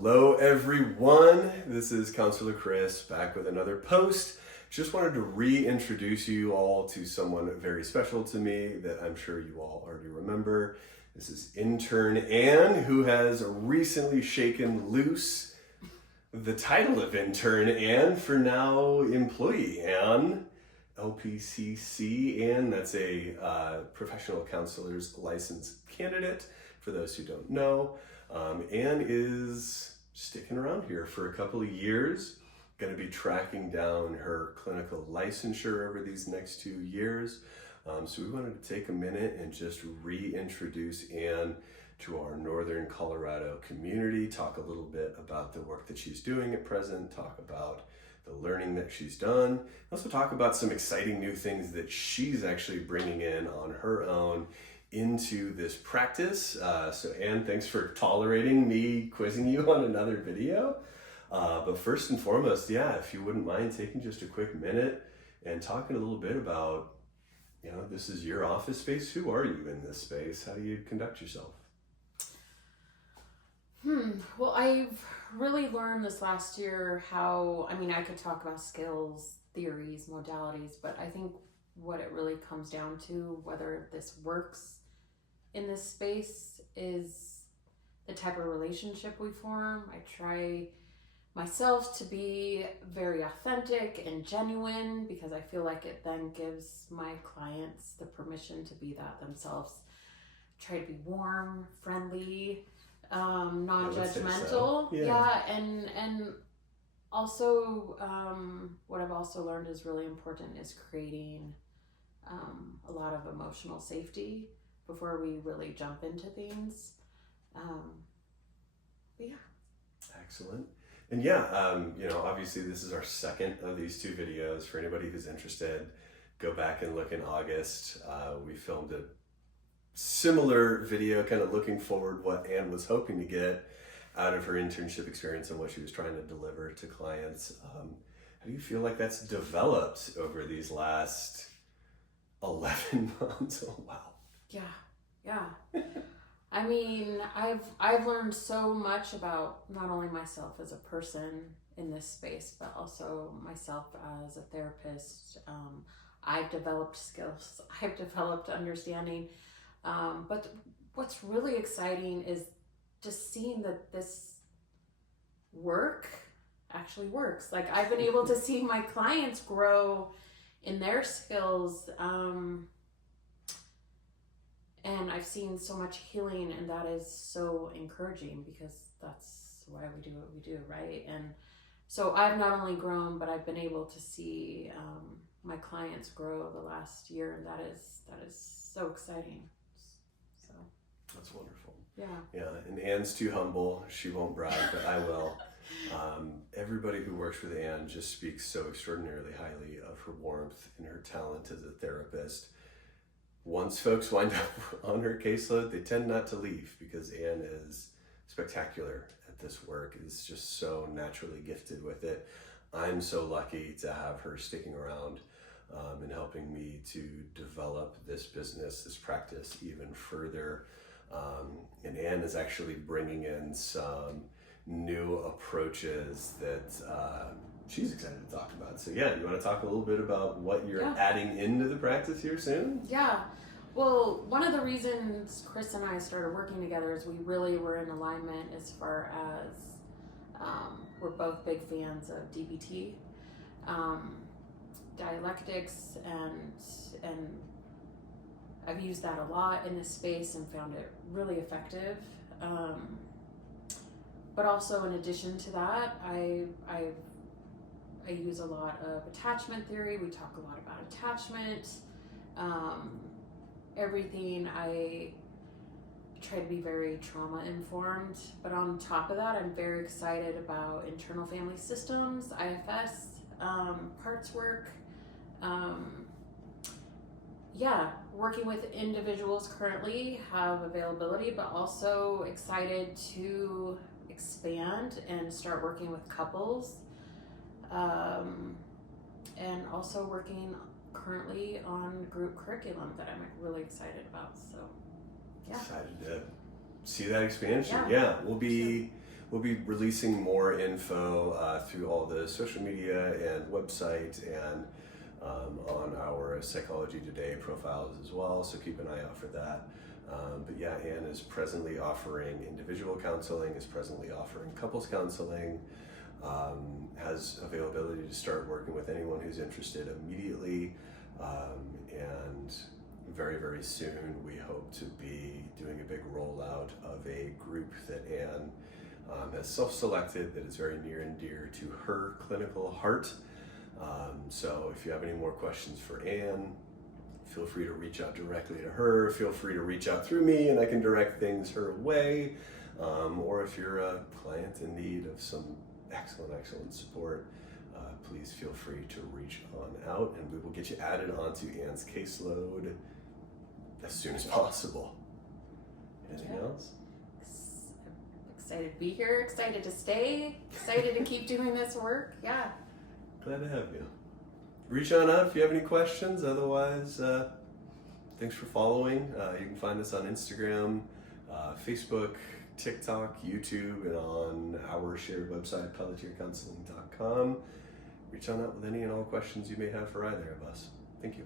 Hello everyone, this is Counselor Chris back with another post. Just wanted to reintroduce you all to someone very special to me that I'm sure you all already remember. This is intern Ann, who has recently shaken loose the title of intern Ann for now employee Ann. LPCC Ann, that's a professional counselor's license candidate for those who don't know. Ann is sticking around here for a couple of years, going to be tracking down her clinical licensure over these next 2 years. So we wanted to take a minute and just reintroduce Ann to our Northern Colorado community, talk a little bit about the work that she's doing at present, talk about the learning that she's done, also talk about some exciting new things that she's actually bringing in on her own into this practice. So Ann, thanks for tolerating me quizzing you on another video. But first and foremost, if you wouldn't mind taking just a quick minute and talking a little bit about, this is your office space. Who are you in this space? How do you conduct yourself? Well, I've really learned this last year how, I could talk about skills, theories, modalities, but I think what it really comes down to, whether this works in this space, is the type of relationship we form. I try myself to be very authentic and genuine because I feel like it then gives my clients the permission to be that themselves. Try to be warm, friendly, non-judgmental. So. And also what I've also learned is really important is creating a lot of emotional safety before we really jump into things. Excellent. And obviously this is our second of these 2 videos. For anybody who's interested, go back and look in August. We filmed a similar video kind of looking forward what Ann was hoping to get out of her internship experience and what she was trying to deliver to clients. How do you feel like that's developed over these last 11 months? Oh, wow. Yeah. I've learned so much about not only myself as a person in this space, but also myself as a therapist. I've developed skills. I've developed understanding. But what's really exciting is just seeing that this work actually works. Like, I've been able to see my clients grow in their skills, and I've seen so much healing, and that is so encouraging because that's why we do what we do, right? And so I've not only grown, but I've been able to see my clients grow the last year, and that is so exciting. So that's wonderful. Yeah, and Ann's too humble. She won't brag, but I will. Everybody who works with Ann just speaks so extraordinarily highly of her warmth and her talent as a therapist. Once folks wind up on her caseload, they tend not to leave because Ann is spectacular at this work, is just so naturally gifted with it. I'm so lucky to have her sticking around and helping me to develop this business, this practice even further. And Ann is actually bringing in some new approaches that she's excited to talk about. So you want to talk a little bit about what you're adding into the practice here soon? Yeah. Well, one of the reasons Chris and I started working together is we really were in alignment as far as we're both big fans of DBT, dialectics, and I've used that a lot in this space and found it really effective. But also, in addition to that, I use a lot of attachment theory. We talk a lot about attachment. Everything, I try to be very trauma informed. But on top of that, I'm very excited about internal family systems, IFS, parts work. Working with individuals currently have availability, but also excited to expand and start working with couples, and also working currently on group curriculum that I'm really excited about. So excited to see that expansion. Yeah. We'll be we'll be releasing more info through all the social media and website and on our Psychology Today profiles as well, so keep an eye out for that. But yeah, Ann is presently offering individual counseling, is presently offering couples counseling, has availability to start working with anyone who's interested immediately, and very, very soon we hope to be doing a big rollout of a group that Ann has self-selected that is very near and dear to her clinical heart. So if you have any more questions for Ann, feel free to reach out directly to her. Feel free to reach out through me and I can direct things her way. Or if you're a client in need of some excellent support, please feel free to reach on out and we will get you added onto Ann's caseload as soon as possible. Anything else? Excited to be here, excited to stay, excited to keep doing this work. Yeah. Glad to have you. Reach on out if you have any questions. Otherwise, thanks for following. You can find us on Instagram, Facebook, TikTok, YouTube, and on our shared website, pelletiercounseling.com. Reach on out with any and all questions you may have for either of us. Thank you.